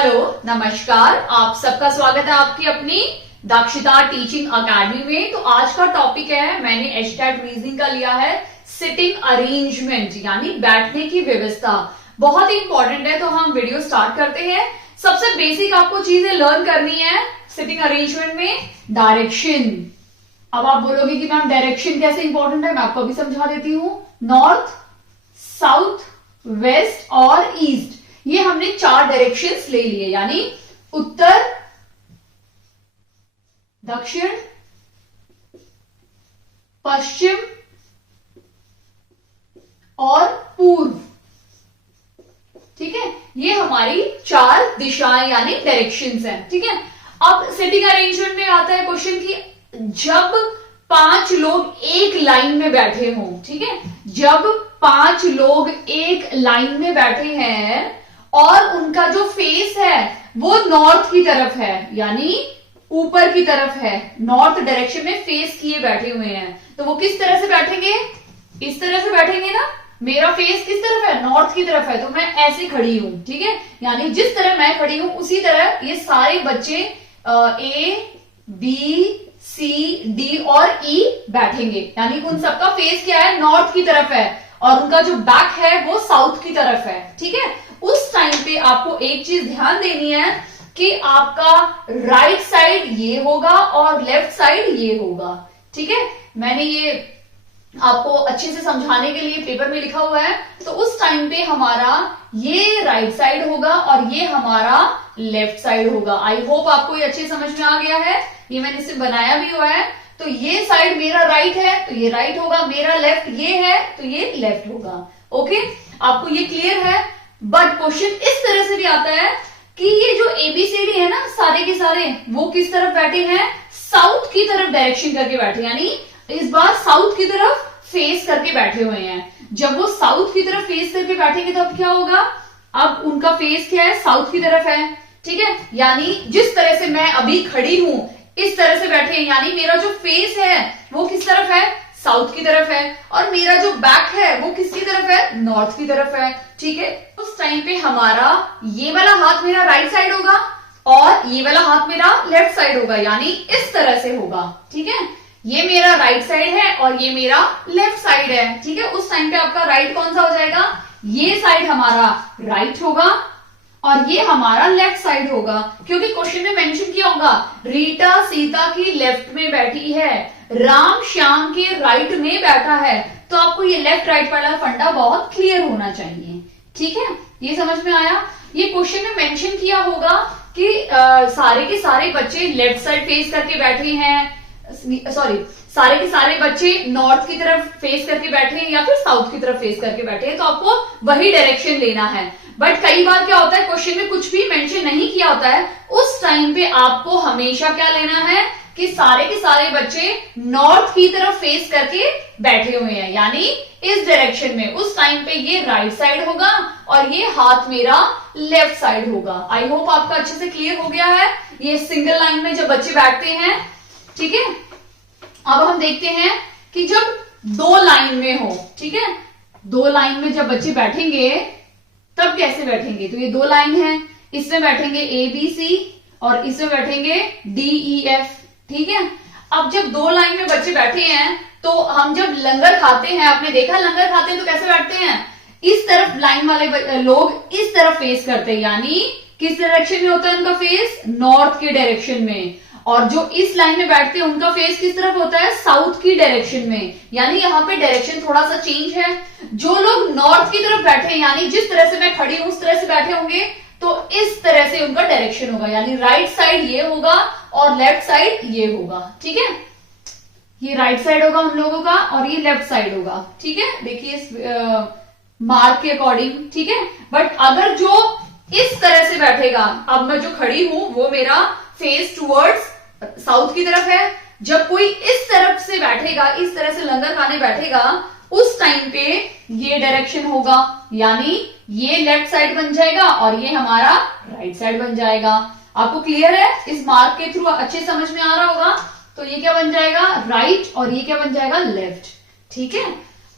Hello नमस्कार, आप सबका स्वागत है आपकी अपनी दक्षता टीचिंग अकेडमी में। तो आज का टॉपिक है, मैंने एचटेट रीजनिंग का लिया है, सिटिंग अरेंजमेंट यानी बैठने की व्यवस्था। बहुत ही इंपॉर्टेंट है, तो हम वीडियो स्टार्ट करते हैं। सबसे बेसिक आपको चीजें लर्न करनी है सिटिंग अरेंजमेंट में। डायरेक्शन। अब आप बोलोगे कि मैम डायरेक्शन कैसे इंपॉर्टेंट है, मैं आपको अभी समझा देती हूं। नॉर्थ, साउथ, वेस्ट और ईस्ट, ये हमने 4 डायरेक्शंस ले लिए, यानी उत्तर, दक्षिण, पश्चिम और पूर्व। ठीक है, ये हमारी 4 दिशाएं यानी डायरेक्शंस हैं। ठीक है, अब सिटिंग अरेंजमेंट में आता है क्वेश्चन कि जब 5 लोग एक लाइन में बैठे हों, ठीक है, जब 5 लोग एक लाइन में बैठे हैं और उनका जो फेस है वो नॉर्थ की तरफ है, यानी ऊपर की तरफ है, नॉर्थ डायरेक्शन में फेस किए बैठे हुए हैं, तो वो किस तरह से बैठेंगे? इस तरह से बैठेंगे ना। मेरा फेस किस तरफ है? नॉर्थ की तरफ है, तो मैं ऐसे खड़ी हूं। ठीक है, यानी जिस तरह मैं खड़ी हूं उसी तरह ये सारे बच्चे ए, बी, सी, डी और ई बैठेंगे, यानी उन सबका फेस क्या है? नॉर्थ की तरफ है, और उनका जो बैक है वो साउथ की तरफ है। ठीक है, उस टाइम पे आपको एक चीज ध्यान देनी है कि आपका राइट साइड ये होगा और लेफ्ट साइड ये होगा। ठीक है, मैंने ये आपको अच्छे से समझाने के लिए पेपर में लिखा हुआ है। तो उस टाइम पे हमारा ये राइट साइड होगा और ये हमारा लेफ्ट साइड होगा। आई होप आपको ये अच्छे समझ में आ गया है। ये मैंने इसे बनाया भी हुआ है। तो ये साइड मेरा राइट है तो ये राइट होगा, मेरा लेफ्ट ये है तो ये लेफ्ट होगा। ओके, आपको ये क्लियर है? बट क्वेश्चन इस तरह से भी आता है कि ये जो एबीसीडी है ना, सारे के सारे वो किस तरफ बैठे हैं? साउथ की तरफ डायरेक्शन करके बैठे, यानी इस बार साउथ की तरफ फेस करके बैठे हुए हैं। जब वो साउथ की तरफ फेस करके बैठेंगे तो अब क्या होगा? अब उनका फेस क्या है? साउथ की तरफ है। ठीक है, यानी जिस तरह से मैं अभी खड़ी हूं इस तरह से बैठे हैं, यानी मेरा जो फेस है वो किस तरफ है? साउथ की तरफ है, और मेरा जो बैक है वो किसकी तरफ है? नॉर्थ की तरफ है। ठीक है, उस टाइम पे हमारा ये वाला हाथ मेरा राइट साइड होगा और ये वाला हाथ मेरा लेफ्ट साइड होगा, यानी इस तरह से होगा। ठीक है, ये मेरा राइट साइड है और ये मेरा लेफ्ट साइड है। ठीक है, उस टाइम पे आपका राइट कौन सा हो जाएगा? ये साइड हमारा राइट होगा और ये हमारा लेफ्ट साइड होगा, क्योंकि क्वेश्चन में मेंशन किया होगा रीटा सीता की लेफ्ट में बैठी है, राम श्याम के राइट में बैठा है। तो आपको ये लेफ्ट राइट वाला फंडा बहुत क्लियर होना चाहिए। ठीक है, ये समझ में आया? ये क्वेश्चन में मेंशन किया होगा कि सारे के सारे बच्चे लेफ्ट साइड फेस करके बैठे हैं, सॉरी, सारे के सारे बच्चे नॉर्थ की तरफ फेस करके बैठे हैं या फिर साउथ की तरफ फेस करके बैठे हैं, तो आपको वही डायरेक्शन लेना है। बट कई बार क्या होता है, क्वेश्चन में कुछ भी मेंशन नहीं किया होता है, उस टाइम पे आपको हमेशा क्या लेना है कि सारे के सारे बच्चे नॉर्थ की तरफ फेस करके बैठे हुए हैं, यानी इस डायरेक्शन में। उस टाइम पे ये राइट साइड होगा और ये हाथ मेरा लेफ्ट साइड होगा। आई होप आपका अच्छे से क्लियर हो गया है ये सिंगल लाइन में जब बच्चे बैठते हैं। ठीक है, अब हम देखते हैं कि जब 2 लाइन में हो, ठीक है, 2 लाइन में जब बच्चे बैठेंगे तब कैसे बैठेंगे? तो ये 2 लाइन है, इसमें बैठेंगे ए बी सी और इसमें बैठेंगे डी ई एफ। ठीक है, अब जब 2 लाइन में बच्चे बैठे हैं तो हम जब लंगर खाते हैं, आपने देखा लंगर खाते हैं तो कैसे बैठते हैं? इस तरफ लाइन वाले लोग इस तरफ फेस करते हैं, यानी किस डायरेक्शन में होता है उनका फेस? नॉर्थ के डायरेक्शन में। और जो इस लाइन में बैठते हैं उनका फेस किस तरफ होता है? साउथ की डायरेक्शन में, यानी यहाँ पे डायरेक्शन थोड़ा सा चेंज है। जो लोग नॉर्थ की तरफ बैठे हैं, यानी जिस तरह से मैं खड़ी हूं उस तरह से बैठे होंगे, तो इस तरह से उनका डायरेक्शन होगा, यानी राइट साइड ये होगा और लेफ्ट साइड ये होगा। ठीक है, ये राइट साइड होगा उन लोगों का और ये लेफ्ट साइड होगा। ठीक है, देखिए इस मार्क के अकॉर्डिंग। ठीक है, बट अगर जो इस तरह से बैठेगा, अब मैं जो खड़ी हूं वो मेरा फेस टुवर्ड्स साउथ की तरफ है, जब कोई इस तरफ से बैठेगा, इस तरह से लंगर खाने बैठेगा, उस टाइम पे ये डायरेक्शन होगा, यानी ये लेफ्ट साइड बन जाएगा और ये हमारा राइट साइड बन जाएगा। आपको क्लियर है? इस मार्क के थ्रू अच्छे समझ में आ रहा होगा। तो ये क्या बन जाएगा? राइट, और ये क्या बन जाएगा? लेफ्ट। ठीक है,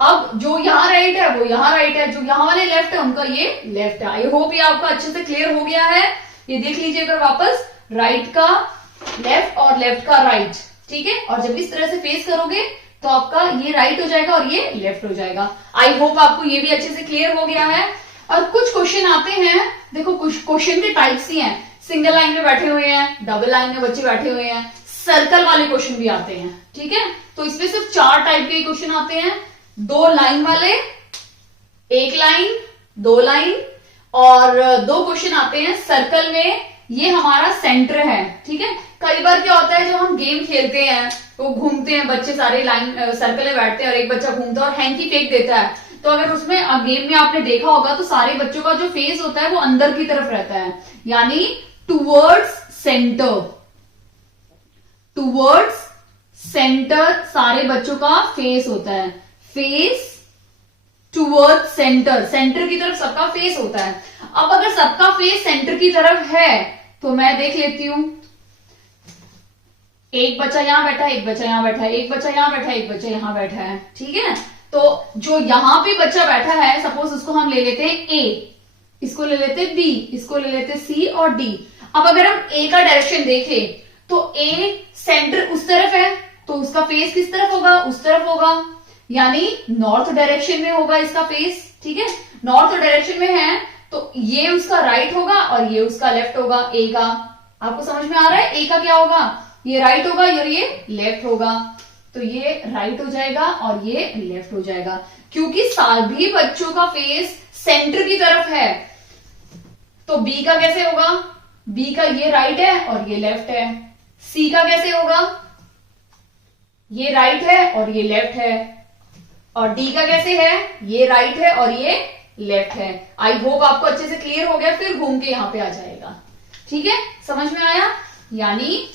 अब जो यहाँ राइट है वो यहाँ राइट है, जो यहाँ वाले लेफ्ट है उनका ये लेफ्ट है। आई होप ये आपका अच्छे से क्लियर हो गया है। ये देख लीजिए अगर वापस, राइट का लेफ्ट और लेफ्ट का राइट, ठीक है। और जब इस तरह से फेस करोगे तो आपका ये राइट हो जाएगा और ये लेफ्ट हो जाएगा। आई होप आपको ये भी अच्छे से क्लियर हो गया है। और कुछ क्वेश्चन आते हैं, देखो कुछ क्वेश्चन के टाइप्स ही हैं, सिंगल लाइन में बैठे हुए हैं, डबल लाइन में बच्चे बैठे हुए हैं, सर्कल वाले क्वेश्चन भी आते हैं, ठीक है। तो इसमें सिर्फ 4 टाइप के क्वेश्चन आते हैं, 2 लाइन वाले, 1 लाइन, 2 लाइन, और 2 क्वेश्चन आते हैं सर्कल में, ये हमारा सेंटर है, ठीक है। कई बार क्या होता है, जब हम गेम खेलते हैं वो घूमते हैं बच्चे, सारे लाइन सर्कल में बैठते हैं और एक बच्चा घूमता है और हैंकी फेंक देता है, तो अगर उसमें गेम में आपने देखा होगा तो सारे बच्चों का जो फेस होता है वो अंदर की तरफ रहता है, यानी टूवर्ड्स सेंटर, टूवर्ड्स सेंटर सारे बच्चों का फेस होता है, फेस टूवर्ड सेंटर, सेंटर की तरफ सबका फेस होता है। अब अगर सबका फेस सेंटर की तरफ है तो मैं देख लेती हूं, एक बच्चा यहां बैठा है, एक बच्चा यहां बैठा है, एक बच्चा यहां बैठा है, एक बच्चा यहां बैठा है, ठीक है। तो जो यहां पे बच्चा बैठा है, सपोज उसको हम ले लेते हैं ए, इसको ले लेते हैं बी, इसको ले लेते हैं सी और डी। अब अगर हम ए का डायरेक्शन देखें तो ए सेंटर उस तरफ है, तो उसका फेस किस तरफ होगा, उस तरफ होगा, यानी नॉर्थ डायरेक्शन में होगा इसका फेस, ठीक है। नॉर्थ डायरेक्शन में है तो ये उसका राइट होगा और ये उसका लेफ्ट होगा, ए का। आपको समझ में आ रहा है, ए का क्या होगा, ये राइट होगा और ये लेफ्ट होगा, तो ये राइट हो जाएगा और ये लेफ्ट हो जाएगा, क्योंकि सभी बच्चों का फेस सेंटर की तरफ है। तो बी का कैसे होगा, बी का ये राइट है और ये लेफ्ट है। सी का कैसे होगा, ये राइट है और ये लेफ्ट है। और डी का कैसे है, ये राइट है और ये लेफ्ट है। आई होप आपको अच्छे से क्लियर हो गया, फिर घूम के यहां पे आ जाएगा, ठीक है, समझ में आया। यानी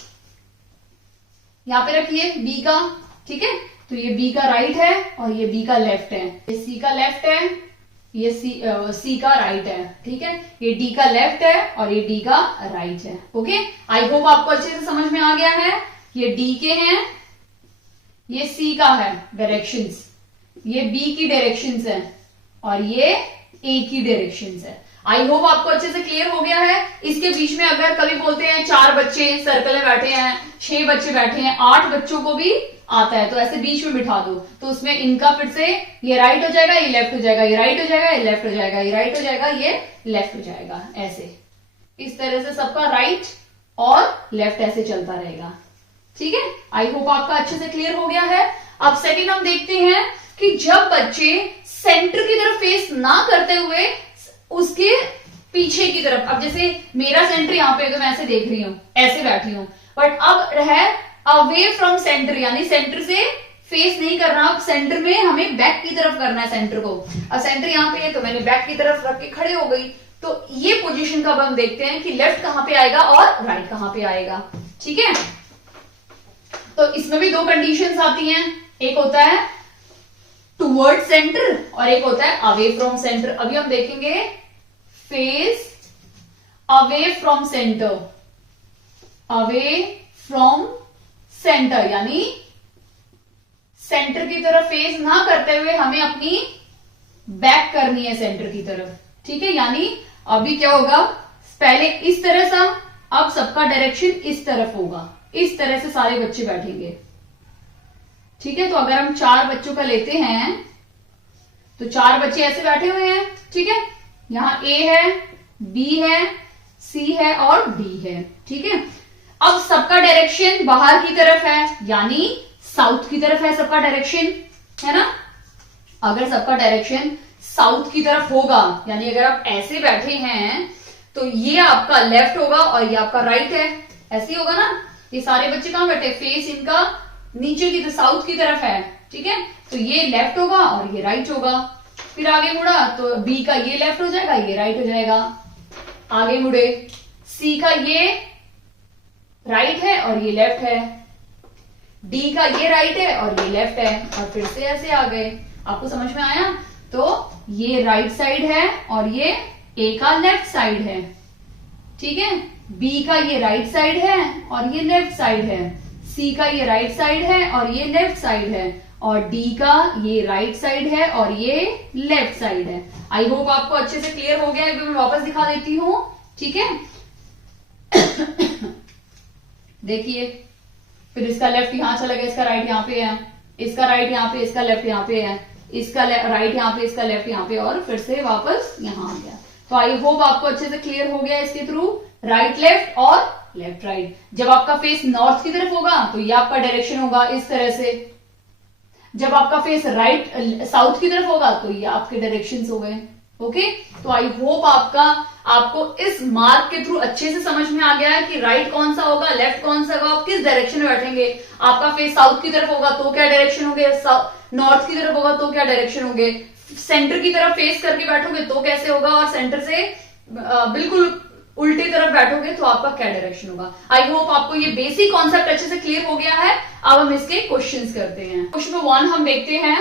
यहां पे रखिए बी का, ठीक है, तो ये बी का राइट है और ये बी का लेफ्ट है, ये सी का लेफ्ट है, ये सी का राइट है, ठीक है, ये डी का लेफ्ट है और ये डी का राइट है। ओके, आई होप आपको अच्छे से समझ में आ गया है। ये डी के हैं, ये सी का है डायरेक्शंस, ये बी की डायरेक्शंस है और ये ए की डायरेक्शंस है। आई होप आपको अच्छे से क्लियर हो गया है। इसके बीच में अगर कभी बोलते हैं 4 बच्चे सर्कल में बैठे हैं, 6 बच्चे बैठे हैं, 8 बच्चों को भी आता है, तो ऐसे बीच में बिठा दो, तो उसमें इनका फिर से ये राइट हो जाएगा, ये लेफ्ट हो जाएगा, ये राइट हो जाएगा, ये लेफ्ट हो जाएगा, ये राइट हो जाएगा, ये लेफ्ट हो जाएगा, ऐसे इस तरह से सबका राइट और लेफ्ट ऐसे चलता रहेगा, ठीक है। आई होप आपका अच्छे से क्लियर हो गया है। अब सेकंड हम देखते हैं कि जब बच्चे सेंटर की तरफ फेस ना करते हुए उसके पीछे की तरफ, अब जैसे मेरा सेंटर यहाँ पे तो मैं ऐसे देख रही हूं, ऐसे बैठी हूं, बट अब है अवे फ्रॉम सेंटर, यानी सेंटर से फेस नहीं करना, अब सेंटर में हमें बैक की तरफ करना है सेंटर को। अब सेंटर यहाँ पे है तो मैंने बैक की तरफ रख के खड़े हो गई, तो ये पोजीशन का हम देखते हैं कि लेफ्ट कहां पे आएगा और राइट कहां पे आएगा, ठीक है। तो इसमें भी 2 कंडीशंस आती हैं, एक होता है टूवर्ड सेंटर और एक होता है अवे फ्रॉम सेंटर। अभी हम देखेंगे face away from centre, away from centre, यानी सेंटर की तरफ फेस ना करते हुए हमें अपनी बैक करनी है सेंटर की तरफ, ठीक है। यानी अभी क्या होगा, पहले इस तरह सा, अब सबका डायरेक्शन इस तरफ होगा, इस तरह से सारे बच्चे बैठेंगे, ठीक है। तो अगर हम 4 बच्चों का लेते हैं तो 4 बच्चे ऐसे बैठे हुए हैं, ठीक है। यहां ए है, बी है, सी है और डी है, ठीक है। अब सबका डायरेक्शन बाहर की तरफ है, यानी साउथ की तरफ है सबका डायरेक्शन, है ना। अगर सबका डायरेक्शन साउथ की तरफ होगा, यानी अगर आप ऐसे बैठे हैं तो ये आपका लेफ्ट होगा और ये आपका राइट है, ऐसे ही होगा ना। ये सारे बच्चे कहां बैठे, फेस इनका नीचे की साउथ की तरफ है, ठीक है, तो ये लेफ्ट होगा और ये राइट होगा। फिर आगे मुड़ा तो बी का ये लेफ्ट हो जाएगा, ये राइट हो जाएगा। आगे मुड़े सी का ये राइट है और ये लेफ्ट है, डी का ये राइट है और ये लेफ्ट है, और फिर से ऐसे आ गए। आपको समझ में आया। तो ये राइट साइड है और ये ए का लेफ्ट साइड है, ठीक है। बी का ये राइट साइड है और ये लेफ्ट साइड है, सी का ये राइट साइड है और ये लेफ्ट साइड है, और डी का ये राइट साइड है और ये लेफ्ट साइड है। आई होप आपको अच्छे से क्लियर हो गया है। मैं वापस दिखा देती हूं, ठीक है। देखिए, फिर इसका लेफ्ट यहां चला गया, इसका राइट यहां पे है, इसका राइट यहां पे, इसका लेफ्ट यहां पे है, इसका राइट यहां पे, इसका लेफ्ट यहां पे, और फिर से वापस यहां आ गया। तो आई होप आपको अच्छे से क्लियर हो गया इसके थ्रू, राइट लेफ्ट और लेफ्ट राइट। जब आपका फेस नॉर्थ की तरफ होगा तो ये आपका डायरेक्शन होगा इस तरह से, जब आपका फेस राइट साउथ की तरफ होगा तो ये आपके डायरेक्शंस हो गए। ओके, तो आई होप आपको इस मार्क के थ्रू अच्छे से समझ में आ गया है कि राइट कौन सा होगा, लेफ्ट कौन सा होगा, आप किस डायरेक्शन में बैठेंगे। आपका फेस साउथ की तरफ होगा तो क्या डायरेक्शन होंगे, नॉर्थ की तरफ होगा तो क्या डायरेक्शन होंगे, सेंटर की तरफ फेस करके बैठोगे तो कैसे होगा, और सेंटर से बिल्कुल उल्टी तरफ बैठोगे तो आपका क्या डायरेक्शन होगा। आई होप आपको ये बेसिक कॉन्सेप्ट अच्छे से क्लियर हो गया है। अब हम इसके क्वेश्चंस करते हैं। क्वेश्चन नंबर 1 हम देखते हैं,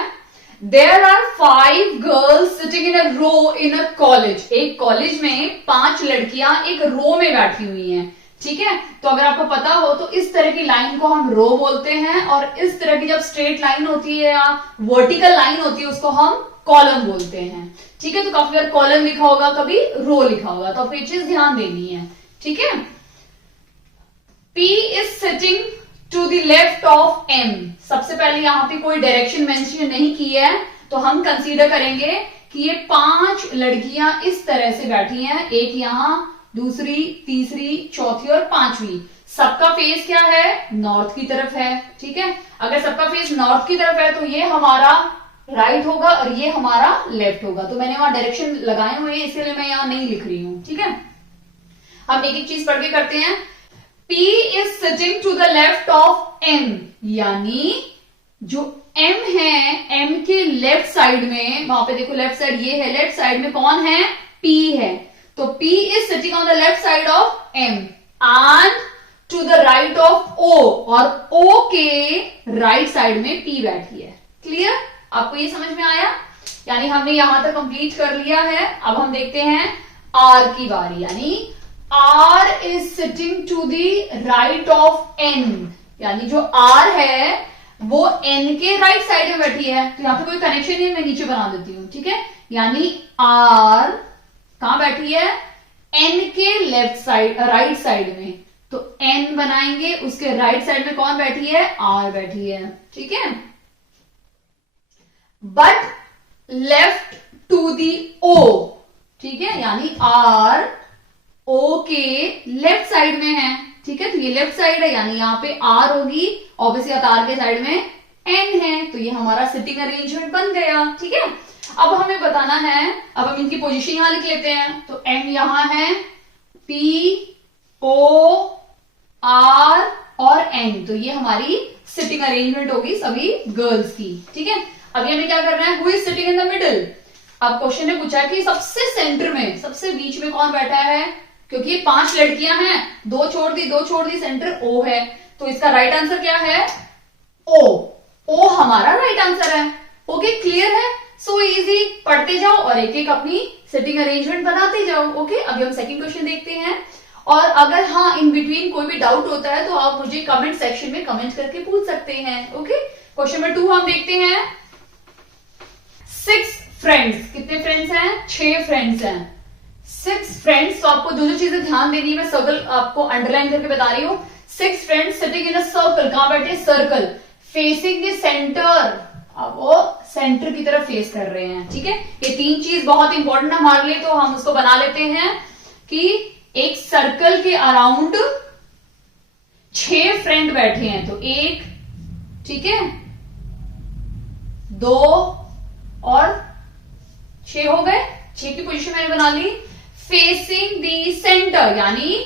there are 5 girls sitting in a row in a college. एक कॉलेज में 5 लड़कियां एक रो में बैठी हुई हैं, ठीक है। तो अगर आपको पता हो तो इस तरह की लाइन को हम रो बोलते हैं, और इस तरह की जब स्ट्रेट लाइन होती है या वर्टिकल लाइन होती है उसको हम कॉलम बोलते हैं, ठीक है। तो काफी बार कॉलम लिखा होगा, कभी रो लिखा होगा, तो आपको ये चीज ध्यान देनी है, ठीक है। P is sitting to the left of M। सबसे पहले यहां पे कोई डायरेक्शन मेंशन नहीं की है, तो हम कंसीडर करेंगे कि ये 5 लड़कियां इस तरह से बैठी हैं, एक यहां, दूसरी, तीसरी, चौथी और 5वीं। सबका फेस क्या है, नॉर्थ की तरफ है, ठीक है। अगर सबका फेस नॉर्थ की तरफ है तो ये हमारा राइट होगा और ये हमारा लेफ्ट होगा। तो मैंने वहां डायरेक्शन लगाए हुए हैं, इसलिए मैं यहां नहीं लिख रही हूं, ठीक है। हम एक एक चीज पढ़ के करते हैं। P is sitting to the left of M, यानी जो M है, M के लेफ्ट साइड में, वहां पे देखो लेफ्ट साइड ये है, लेफ्ट साइड में कौन है, P है। तो P is sitting on the left side of M and to the right of O, और O के राइट साइड में P बैठी है। क्लियर, आपको ये समझ में आया। यानी हमने यहां तक कंप्लीट कर लिया है। अब हम देखते हैं R की बारी, यानी R is sitting to the right of N, यानी जो R है वो N के राइट साइड में बैठी है। तो यहां पे कोई कनेक्शन नहीं, मैं नीचे बना देती हूं, ठीक है। यानी R कहां बैठी है, N के लेफ्ट साइड, राइट साइड में। तो N बनाएंगे, उसके राइट साइड में कौन बैठी है, R बैठी है, ठीक है। But left to the O, ठीक है, यानी R O के लेफ्ट साइड में है, ठीक है। तो ये लेफ्ट साइड है, यानी यहां पे R होगी, ऑब्वियसली R के साइड में N है, तो ये हमारा सिटिंग अरेंजमेंट बन गया, ठीक है। अब हमें बताना है, अब हम इनकी पोजीशन यहां लिख लेते हैं। तो M यहां है, P O R और N, तो ये हमारी सिटिंग अरेंजमेंट होगी सभी गर्ल्स की, ठीक है। अभी हमें क्या करना है, who is sitting in the middle. अब क्वेश्चन ने पूछा कि सबसे सेंटर में, सबसे बीच में कौन बैठा है, क्योंकि ये 5 लड़कियां हैं, 2 छोड़ दी, सेंटर O है, तो इसका राइट आंसर क्या है, O हमारा राइट आंसर है। ओके, क्लियर है, सो इजी। पढ़ते जाओ और एक एक अपनी सिटिंग अरेंजमेंट बनाते जाओ। ओके, अभी हम सेकंड क्वेश्चन देखते हैं, और अगर हाँ इन बिटवीन कोई भी डाउट होता है तो आप मुझे कमेंट सेक्शन में कमेंट करके पूछ सकते हैं। ओके, क्वेश्चन नंबर 2 हम देखते हैं। 6 फ्रेंड्स, कितने फ्रेंड्स हैं, 6 फ्रेंड्स हैं। 6 फ्रेंड्स, तो आपको जो चीजें ध्यान देनी है मैं सर्कल आपको अंडरलाइन करके बता रही हूं। 6 friends sitting in a circle, कहां बैठे, सर्कल, फेसिंग द सेंटर। अब वो सेंटर की तरफ फेस कर रहे हैं, ठीक है। ये 3 चीज बहुत इंपॉर्टेंट है हमारे लिए, तो हम उसको बना लेते हैं कि एक सर्कल के अराउंड 6 फ्रेंड बैठे हैं। तो 1, ठीक है, 2 और 6 हो गए। 6 की पोजीशन मैंने बना ली। फेसिंग दी सेंटर, यानी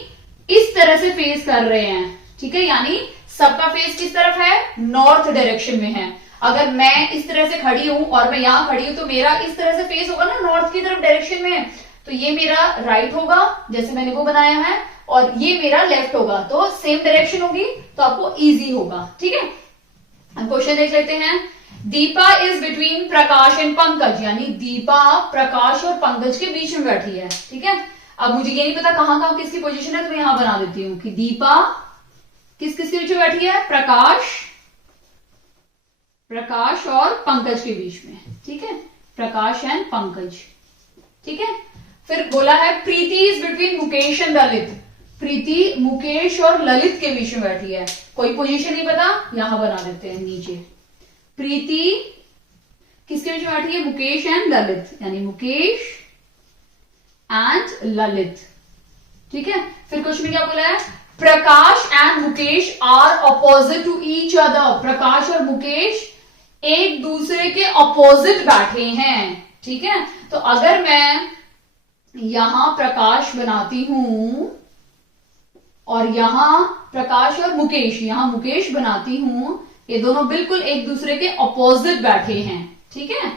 इस तरह से फेस कर रहे हैं, ठीक है। यानी सबका फेस किस तरफ है, नॉर्थ डायरेक्शन में है। अगर मैं इस तरह से खड़ी हूं और मैं यहां खड़ी हूं तो मेरा इस तरह से फेस होगा ना, नॉर्थ की तरफ डायरेक्शन में। तो ये मेरा राइट होगा, जैसे मैंने वो बनाया है, और ये मेरा लेफ्ट होगा, तो सेम डायरेक्शन होगी, तो आपको इजी होगा, ठीक है। हम क्वेश्चन देख लेते हैं। Deepa is between Prakash and Pankaj, यानी दीपा प्रकाश और पंकज के बीच में बैठी है, ठीक है। अब मुझे ये नहीं पता कहां कहां किसकी पोजीशन है, तो मैं यहां बना देती हूं कि दीपा किस किसके बीच में बैठी है, प्रकाश और पंकज के बीच में, ठीक है, प्रकाश एंड पंकज, ठीक है। फिर बोला है Preeti is between Mukesh and Lalit, Preeti Mukesh और ललित के बीच में बैठी है, कोई पोजीशन नहीं पता, यहां बना देते हैं नीचे। प्रीति किसके बीच में बैठी है? मुकेश एंड ललित, यानी मुकेश एंड ललित। ठीक है, फिर क्वेश्चन में क्या बोला है? Prakash and Mukesh are opposite to each other. Prakash और मुकेश एक दूसरे के अपोजिट बैठे हैं। ठीक है, तो अगर मैं यहां प्रकाश बनाती हूं और यहां प्रकाश और मुकेश, यहां मुकेश बनाती हूं, ये दोनों बिल्कुल एक दूसरे के अपोजिट बैठे हैं। ठीक है,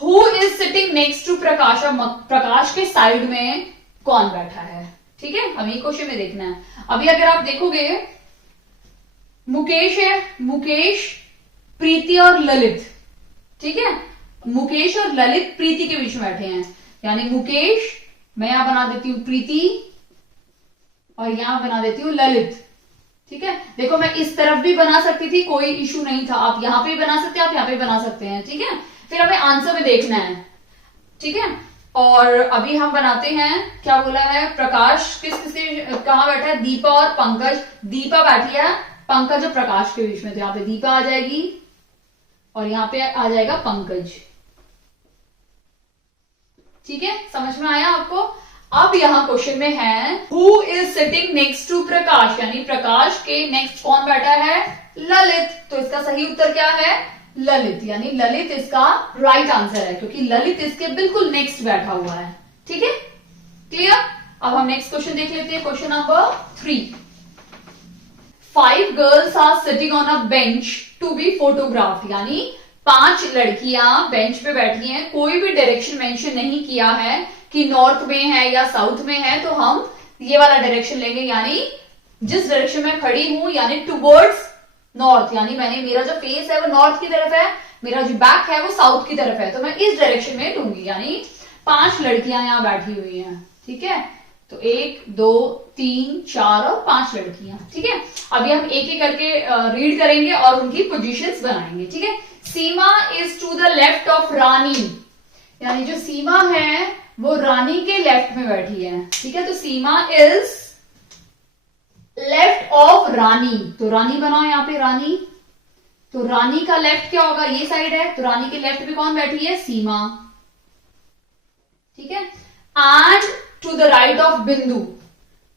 who is sitting next to Prakash? Prakash के साइड में कौन बैठा है? ठीक है, हमें क्वेश्चन में देखना है। अभी अगर आप देखोगे, मुकेश है, मुकेश, प्रीति और ललित। ठीक है, मुकेश और ललित प्रीति के बीच में बैठे हैं, यानी मुकेश, मैं यहां बना देती हूं प्रीति और यहां बना देती हूं ललित। ठीक है, देखो मैं इस तरफ भी बना सकती थी, कोई इशू नहीं था। आप यहां पे बना सकते हैं, आप यहां पे बना सकते हैं। ठीक है, फिर हमें आंसर में देखना है। ठीक है, और अभी हम बनाते हैं, क्या बोला है? प्रकाश किस कहां बैठा है? दीपा और पंकज। दीपा बैठी है पंकज और प्रकाश के बीच में, तो यहां पे दीपा आ जाएगी और यहां पे आ जाएगा पंकज। ठीक है, समझ में आया आपको? अब यहां क्वेश्चन में है, who is sitting next to Prakash? यानी प्रकाश के नेक्स्ट कौन बैठा है? ललित। तो इसका सही उत्तर क्या है? ललित, यानी ललित इसका राइट आंसर है, क्योंकि ललित इसके बिल्कुल नेक्स्ट बैठा हुआ है। ठीक है, क्लियर? अब हम नेक्स्ट क्वेश्चन देख लेते हैं, question number 3। 5 girls are sitting on a bench to be photographed. यानी 5 लड़कियां बेंच पे बैठी हैं, कोई भी डायरेक्शन मेंशन नहीं किया है कि नॉर्थ में है या साउथ में है, तो हम ये वाला डायरेक्शन लेंगे, यानी जिस डायरेक्शन में खड़ी हूं, यानी टुवर्ड्स नॉर्थ, यानी मेरा जो फेस है वो नॉर्थ की तरफ है, मेरा जो बैक है वो साउथ की तरफ है, तो मैं इस डायरेक्शन में लूंगी। यानी 5 लड़कियां यहां बैठी हुई हैं। ठीक है, तो 1 2 3 4 और 5 लड़कियां। ठीक है, अभी हम एक एक करके रीड करेंगे और उनकी पोजीशंस बनाएंगे। ठीक है, Seema is to the left of Rani, यानी जो सीमा है वो रानी के लेफ्ट में बैठी है। ठीक है, तो सीमा इज लेफ्ट ऑफ रानी, तो रानी बनाओ यहां पे, रानी। तो रानी का लेफ्ट क्या होगा? ये साइड है, तो रानी के लेफ्ट पे कौन बैठी है? सीमा। ठीक है, and to the right of Bindu.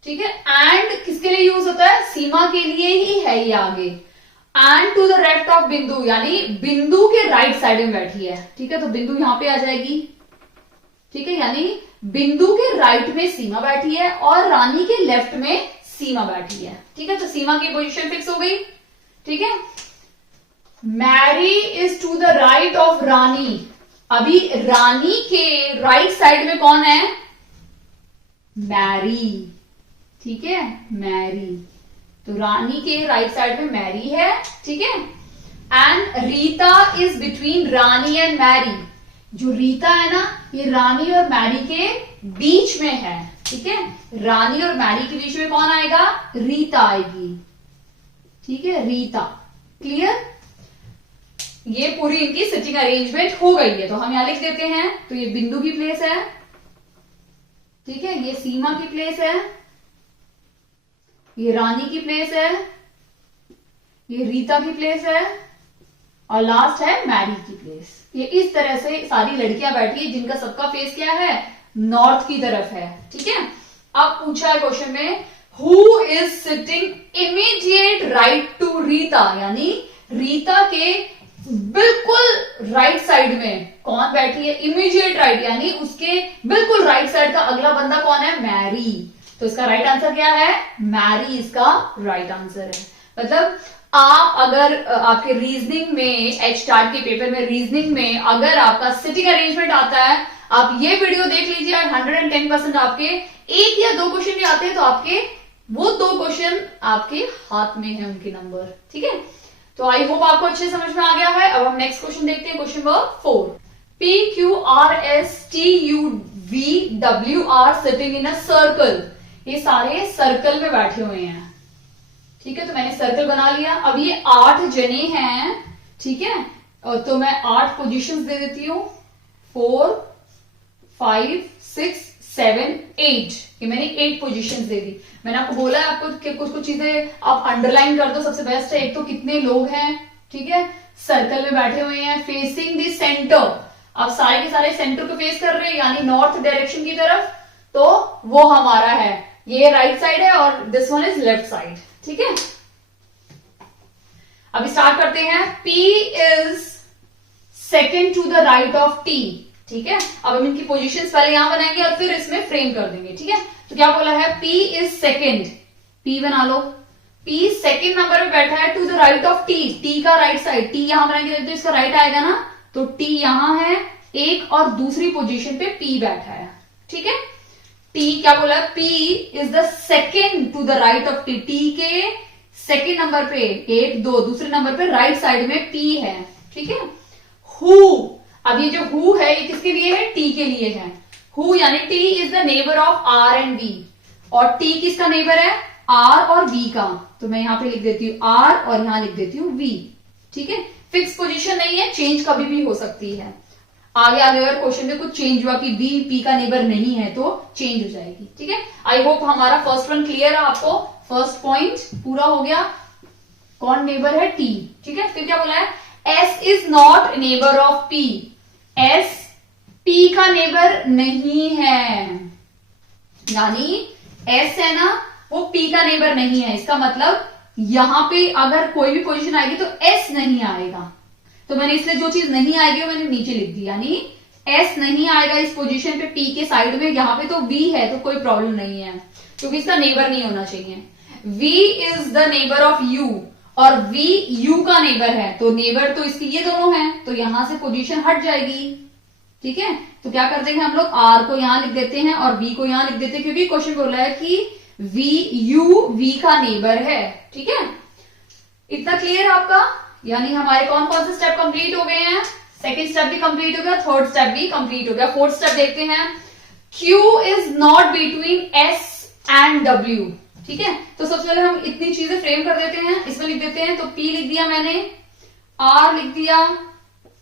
ठीक है, एंड किसके लिए यूज होता है? सीमा के लिए ही है ये आगे। And to the left of Bindu, यानी बिंदु के राइट साइड में बैठी है। ठीक है, तो बिंदु यहां पे आ जाएगी। ठीक है, यानी बिंदु के राइट में सीमा बैठी है और रानी के लेफ्ट में सीमा बैठी है। ठीक है, तो सीमा की पोजीशन फिक्स हो गई। ठीक है, Mary is to the right of Rani. अभी रानी के राइट साइड में कौन है? मैरी। ठीक है, मैरी, तो रानी के राइट साइड में मैरी है। ठीक है, and Rita is between Rani and Mary. जो रीता है ना, ये रानी और मैरी के बीच में है। ठीक है, रानी और मैरी के बीच में कौन आएगा? रीता आएगी। ठीक है, रीता। क्लियर? ये पूरी इनकी सिटिंग अरेंजमेंट हो गई है, तो हम यहां लिख देते हैं। तो ये बिंदु की प्लेस है। ठीक है, ये सीमा की प्लेस है, ये रानी की प्लेस है, ये रीता की प्लेस है और लास्ट है मैरी की प्लेस। ये इस तरह से सारी लड़कियां बैठी है जिनका सबका फेस क्या है? नॉर्थ की तरफ है। ठीक है, अब पूछा है क्वेश्चन में, who is sitting immediate right to Rita? यानी रीता के बिल्कुल राइट साइड में कौन बैठी है? इमीडिएट राइट, यानी उसके बिल्कुल राइट साइड का अगला बंदा कौन है? मैरी। तो इसका राइट आंसर क्या है? मैरी इसका राइट आंसर है। मतलब आप अगर आपके रीजनिंग में, एचटार्ट के पेपर में रीजनिंग में अगर आपका सिटिंग अरेंजमेंट आता है, आप ये वीडियो देख लीजिए, 110% आपके 1 या 2 क्वेश्चन भी आते हैं, तो आपके वो 2 क्वेश्चन आपके हाथ में है उनके नंबर। ठीक है, तो आई होप आपको अच्छे समझ में आ गया है। अब हम नेक्स्ट क्वेश्चन देखते हैं, question number 4। PQRSTUVW are sitting in a circle. ये सारे सर्कल में बैठे हुए हैं। ठीक है, तो मैंने सर्कल बना लिया। अब ये 8 जने हैं। ठीक है, और तो मैं 8 पोजीशंस दे देती हूं, 4 5 6 7, 8, ये मैंने 8 पोजीशंस दे दी। मैंने आपको बोला है आपको कि कुछ कुछ चीजें आप अंडरलाइन कर दो, सबसे बेस्ट है। एक तो कितने लोग हैं, ठीक है, सर्कल में बैठे हुए हैं, फेसिंग द सेंटर, आप सारे के सारे सेंटर को फेस कर रहे हैं यानी नॉर्थ डायरेक्शन की तरफ, तो वो हमारा है, ये राइट साइड है और this one is left side, ठीक है। अभी स्टार्ट करते हैं। P is second to the right of T, ठीक है। अब हम इनकी पोजीशंस पहले यहां बनाएंगे और फिर इसमें फ्रेम कर देंगे, ठीक है। तो क्या बोला है, P इज सेकेंड, P बना लो, P सेकेंड नंबर पे बैठा है to the right of T, T का राइट साइड, T यहां बनाएंगे तो इसका राइट आएगा ना, तो T यहां है एक और दूसरी पोजीशन पे P बैठा है, ठीक है। T क्या बोला, P is the second to the right of T, T के सेकेंड नंबर पे 1, 2, दूसरे नंबर पे राइट साइड में P है, ठीक है। Who, अब ये जो who है ये किसके लिए है, T के लिए है। Who यानी T is the neighbour of R and V, और T किसका नेबर है, R और V का, तो मैं यहां पे लिख देती हूँ R और यहां लिख देती हूँ V, ठीक है। फिक्स पोजीशन नहीं है, चेंज कभी भी हो सकती है। आगे आगे अगर क्वेश्चन में कुछ चेंज हुआ कि V P का नेबर नहीं है तो चेंज हो जाएगी, ठीक है। आई होप हमारा फर्स्ट वन क्लियर है आपको, फर्स्ट पॉइंट पूरा हो गया। कौन नेबर है, T, ठीक है। फिर क्या बोला है, S is not neighbour of P, S P का नेबर नहीं है, यानी S है ना वो P का नेबर नहीं है, इसका मतलब यहां पे अगर कोई भी पोजीशन आएगी तो S नहीं आएगा, तो मैंने इसलिए जो चीज नहीं आएगी वो मैंने नीचे लिख दी, यानी S नहीं आएगा इस पोजीशन पे P के साइड में। यहां पे तो V है तो कोई प्रॉब्लम नहीं है क्योंकि इसका नेबर नहीं होना चाहिए। V is the neighbour of U, और V U का नेबर है, तो नेबर तो इसकी ये दोनों हैं, तो यहां से पोजीशन हट जाएगी, ठीक है। तो क्या कर देंगे हम लोग, R को यहां लिख देते हैं और V को यहां लिख देते हैं, क्योंकि क्वेश्चन बोला है कि V U V का नेबर है, ठीक है। इतना क्लियर है आपका, यानी हमारे कौन कौन से स्टेप कंप्लीट हो गए हैं, सेकंड स्टेप भी कंप्लीट हो गया, थर्ड स्टेप भी कंप्लीट हो गया। फोर्थ स्टेप देखते हैं, Q is not between S and W, ठीक है। तो सबसे पहले हम इतनी चीजें फ्रेम कर देते हैं, इसमें लिख देते हैं, तो P लिख दिया मैंने, R लिख दिया,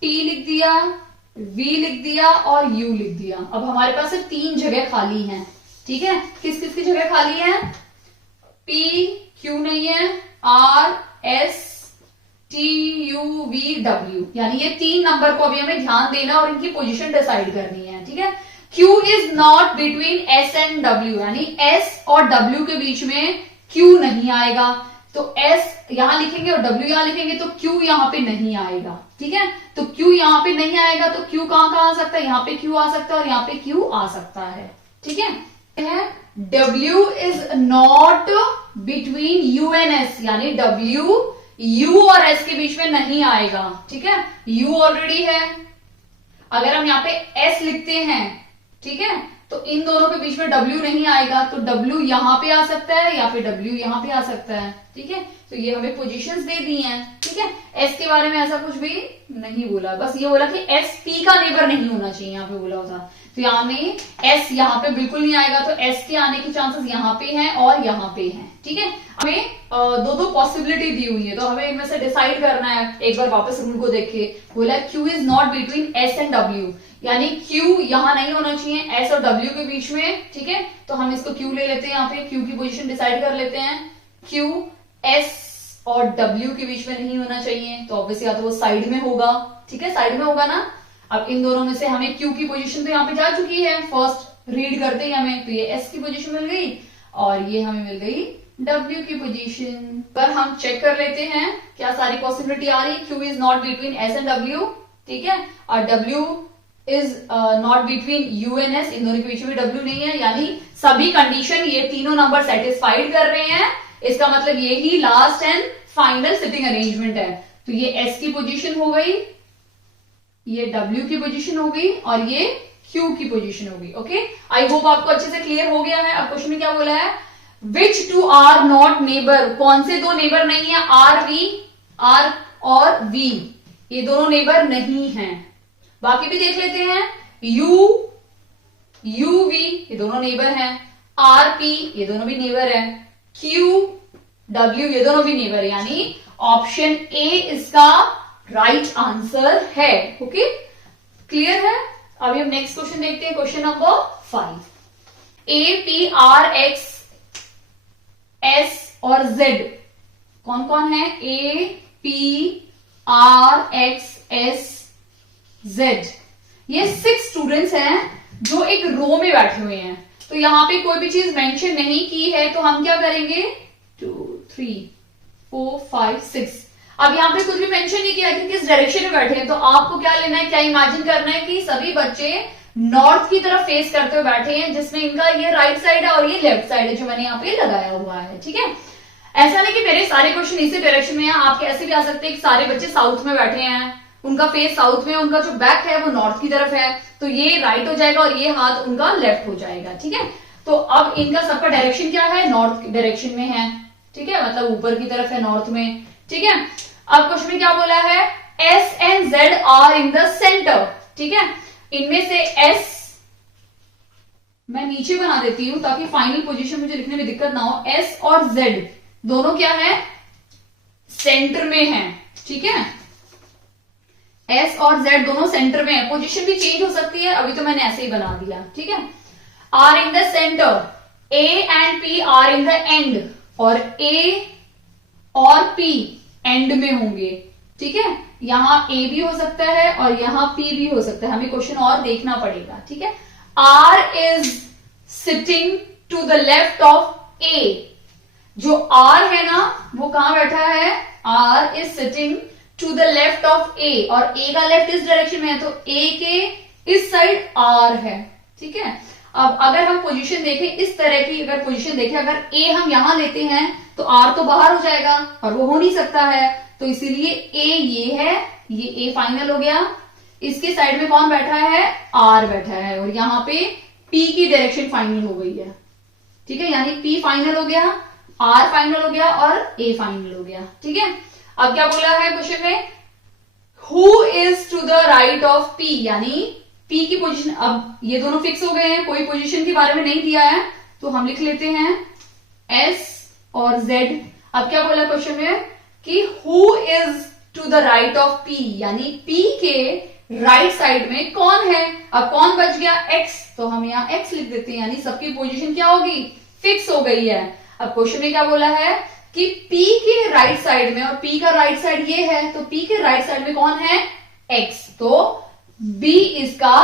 T लिख दिया, V लिख दिया और U लिख दिया। अब हमारे पास सिर्फ 3 जगह खाली हैं, ठीक है। किस किस की जगह खाली है, P Q नहीं है, R S T U V W, यानी ये 3 नंबर को अभी हमें ध्यान देना और इनकी पोजीशन डिसाइड करनी है, ठीक है। Q is not between S and W, यानी S और W के बीच में Q नहीं आएगा, तो S यहां लिखेंगे और W यहां लिखेंगे तो Q यहां पे नहीं आएगा, ठीक है। तो Q यहां पे नहीं आएगा तो Q कहां आ सकता है, यहां पे Q आ सकता है और यहां पे Q आ सकता है, ठीक है। W is not between U and S, यानी W U और S के बीच में नहीं आएगा, ठीक है। U ऑलरेडी है, अगर हम यहाँ पे S लिखते हैं, ठीक है, तो इन दोनों के बीच में W नहीं आएगा, तो W यहां पे आ सकता है या फिर W यहां पे आ सकता है, ठीक है। तो ये हमें पोजीशंस दे दी हैं, ठीक है। S के बारे में ऐसा कुछ भी नहीं बोला, बस ये बोला कि S P का नेबर नहीं होना चाहिए, यहाँ पे बोला होता, तो यहाँ में S यहाँ पे बिल्कुल नहीं आएगा, तो S के आने के चांसेस यहाँ पे हैं और यहाँ पे हैं, ठीक है। हमें दो पॉसिबिलिटी दी हुई है, तो हमें इनमें से डिसाइड करना है। एक बार वापस रूल को देखिए, बोला Q is not between S and W, यानी Q यहां नहीं होना चाहिए S और W के बीच में, ठीक है। तो हम इसको Q ले लेते हैं, यहाँ पे Q की पोजीशन डिसाइड कर लेते हैं। Q S और W के बीच में नहीं होना चाहिए, तो ऑब्वियसली या तो वो साइड में होगा, ठीक है, साइड में होगा ना। अब इन दोनों में से हमें Q की पोजीशन तो यहाँ पे जा चुकी है, फर्स्ट रीड करते ही हमें, तो ये S की पोजीशन मिल गई और ये हमें मिल गई W की पोजीशन। पर हम चेक कर लेते हैं क्या सारी पॉसिबिलिटी आ रही है। Q is not between S and W, ठीक है, और W is not between U and S, इन दोनों के बीच में W नहीं है, यानी सभी कंडीशन ये तीनों नंबर सेटिस्फाइड कर रहे हैं। इसका मतलब ये ही last and final sitting arrangement है। तो ये S की पोजीशन हो गई, ये W की पोजीशन हो गई और ये Q की पोजीशन हो गई। ओके, आई होप आपको अच्छे से क्लियर हो गया है। अब क्वेश्चन में क्या बोला है, विच टू आर नॉट नेबर, कौन से दो नेबर नहीं है, R और V, ये दोनों नेबर नहीं हैं। बाकी भी देख लेते हैं, U V ये दोनों नेबर हैं, R P ये दोनों भी नेबर है, Q W ये दोनों भी नेबर है, यानी ऑप्शन ए इसका राइट आंसर है। ओके, क्लियर है। अभी हम नेक्स्ट क्वेश्चन देखते हैं, क्वेश्चन नंबर 5। APRXS और Z कौन कौन है? APRXSZ ये 6 स्टूडेंट्स हैं जो एक रो में बैठे हुए हैं। तो यहां पे कोई भी चीज मेंशन नहीं की है तो हम क्या करेंगे? 2 3 4 5 6। अब यहाँ पे कुछ भी मेंशन नहीं किया कि किस डायरेक्शन में बैठे हैं, तो आपको क्या लेना है, क्या इमेजिन करना है कि सभी बच्चे नॉर्थ की तरफ फेस करते हुए बैठे हैं, जिसमें इनका ये राइट साइड है और ये लेफ्ट साइड है जो मैंने यहाँ पे लगाया हुआ है। ठीक है, ऐसा नहीं कि मेरे सारे क्वेश्चन इसी डायरेक्शन में है, आप ऐसे भी आ सकते हैं कि सारे बच्चे साउथ में बैठे हैं, उनका फेस साउथ में, उनका जो बैक है वो नॉर्थ की तरफ है, तो ये राइट हो जाएगा और ये हाथ उनका लेफ्ट हो जाएगा। ठीक है, तो अब इनका सबका डायरेक्शन क्या है? नॉर्थ डायरेक्शन में है। ठीक है, मतलब ऊपर की तरफ है, नॉर्थ में। ठीक है, अब क्वेश्चन में क्या बोला है? S and Z are in the center. ठीक है, इनमें से S मैं नीचे बना देती हूं ताकि फाइनल पोजीशन मुझे लिखने में दिक्कत ना हो। S और Z दोनों क्या है? सेंटर में है। ठीक है, S और Z दोनों सेंटर में है, पोजीशन भी चेंज हो सकती है, अभी तो मैंने ऐसे ही बना दिया। ठीक है, are in the center, A and P are in the end, और A और P एंड में होंगे। ठीक है, यहां A भी हो सकता है और यहां P भी हो सकता है, हमें क्वेश्चन और देखना पड़ेगा। ठीक है, R is sitting to the left of A। जो R है ना वो कहां बैठा है? R is sitting to the left of A, और A का लेफ्ट इस डायरेक्शन में है, तो A के इस साइड R है। ठीक है, अब अगर हम पोजीशन देखें, इस तरह की अगर पोजीशन देखें, अगर A हम यहां लेते हैं तो R तो बाहर हो जाएगा और वो हो नहीं सकता है, तो इसीलिए A ये है, ये A फाइनल हो गया। इसके साइड में कौन बैठा है? R बैठा है, और यहां पे P की डायरेक्शन फाइनल हो गई है। ठीक है, यानी P फाइनल हो गया, R फाइनल हो गया और A फाइनल हो गया। ठीक है, अब क्या बोला है क्वेश्चन में? Who is to the right of P, यानी P की पोजीशन। अब ये दोनों फिक्स हो गए हैं, कोई पोजीशन के बारे में नहीं दिया है, तो हम लिख लेते हैं S और Z। अब क्या बोला क्वेश्चन में कि who is to the right of P, यानी P के राइट साइड में कौन है? अब कौन बच गया? X, तो हम यहाँ X लिख देते हैं, यानी सबकी पोजीशन क्या होगी? फिक्स हो गई है। अब क्वेश्चन में क्या बोला है कि P के राइट साइड में, और P का राइट साइड ये है, तो P के राइट साइड में कौन है? X, तो B इसका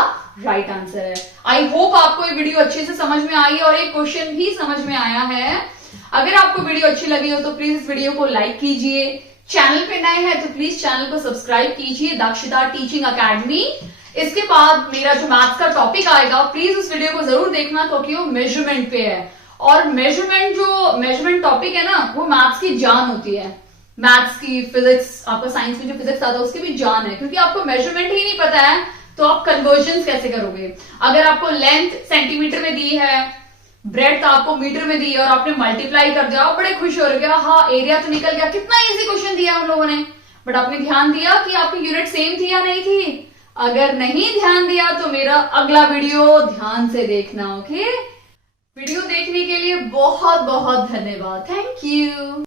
राइट आंसर है। आई होप आपको ये वीडियो अच्छे से समझ में आई है और ये क्वेश्चन भी समझ में आया है। अगर आपको वीडियो अच्छी लगी हो तो प्लीज इस वीडियो को लाइक कीजिए, चैनल पे नए हैं तो प्लीज चैनल को सब्सक्राइब कीजिए, दक्षता टीचिंग अकेडमी। इसके बाद मेरा जो मैथ्स का टॉपिक आएगा, प्लीज उस वीडियो को जरूर देखना क्योंकि वो मेजरमेंट पे है, और मेजरमेंट टॉपिक है ना, वो मैथ्स की जान होती है। मैथ्स की, फिजिक्स, आपका साइंस में जो फिजिक्स आता है उसकी भी जान है, क्योंकि आपको मेजरमेंट ही नहीं पता है तो आप कन्वर्जन कैसे करोगे? अगर आपको लेंथ सेंटीमीटर में दी है, ब्रेड्थ आपको मीटर में दी है और आपने मल्टीप्लाई कर दिया, आप बड़े खुश हो रहे हो, हाँ एरिया तो निकल गया, कितना इजी क्वेश्चन दिया हम लोगों ने, बट आपने ध्यान दिया कि आपकी यूनिट सेम थी या नहीं थी? अगर नहीं ध्यान दिया तो मेरा अगला वीडियो ध्यान से देखना। ओके, वीडियो देखने के लिए बहुत बहुत धन्यवाद। Thank you.